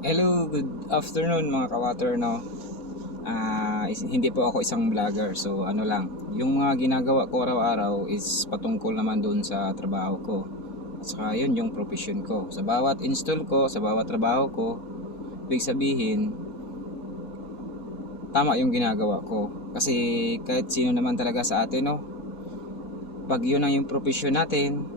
Hello, good afternoon mga kawater, no? Hindi po ako isang vlogger, so ano lang, yung mga ginagawa ko araw-araw is patungkol naman doon sa trabaho ko. At saka yun yung profession ko. Sa bawat install ko, sa bawat trabaho ko, ibig sabihin, tama yung ginagawa ko. Kasi kahit sino naman talaga sa atin, no? Pag yun ang yung profession natin,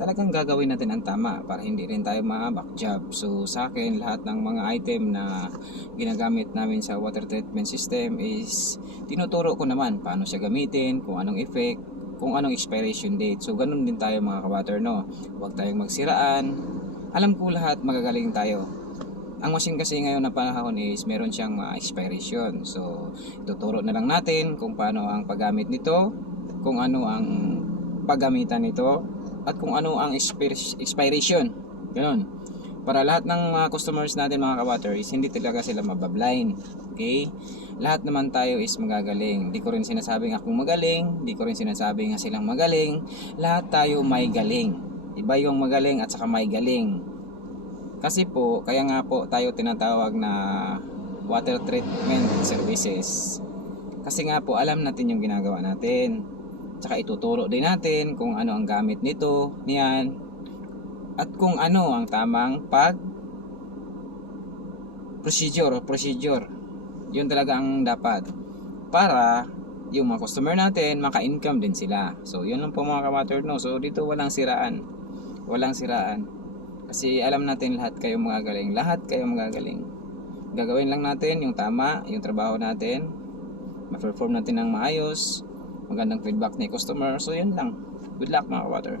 talagang gagawin natin ang tama para hindi rin tayo ma-back job. So sa akin, lahat ng mga item na ginagamit namin sa water treatment system is tinuturo ko naman paano siya gamitin, kung anong effect, kung anong expiration date. So ganun din tayo mga kawater, no? Huwag tayong magsiraan. Alam ko lahat magagaling tayo. Ang machine kasi ngayon na panahon is meron siyang expiration. So tuturo na lang natin kung paano ang paggamit nito, kung ano ang paggamitan nito, at kung ano ang expiration. Ganun. Para lahat ng mga customers natin mga kawater is hindi talaga sila mabablind. Okay? Lahat naman tayo is magagaling. Hindi ko rin sinasabing akong magaling, hindi ko rin sinasabing nga silang magaling. Lahat tayo may galing. Iba yung magaling at saka may galing. Kasi po, kaya nga po tayo tinatawag na water treatment services. Kasi nga po alam natin yung ginagawa natin. Tsaka ituturo din natin kung ano ang gamit nito, niyan, at kung ano ang tamang procedure. Yun talaga ang dapat para yung mga customer natin maka-income din sila. So yun lang po mga kawater, no. So dito walang siraan. Walang siraan. Kasi alam natin lahat kayo magagaling. Lahat kayo magagaling. Gagawin lang natin yung tama, yung trabaho natin. Ma-perform natin ng maayos. Magandang feedback ni customer. So yun lang. Good luck mga kawater.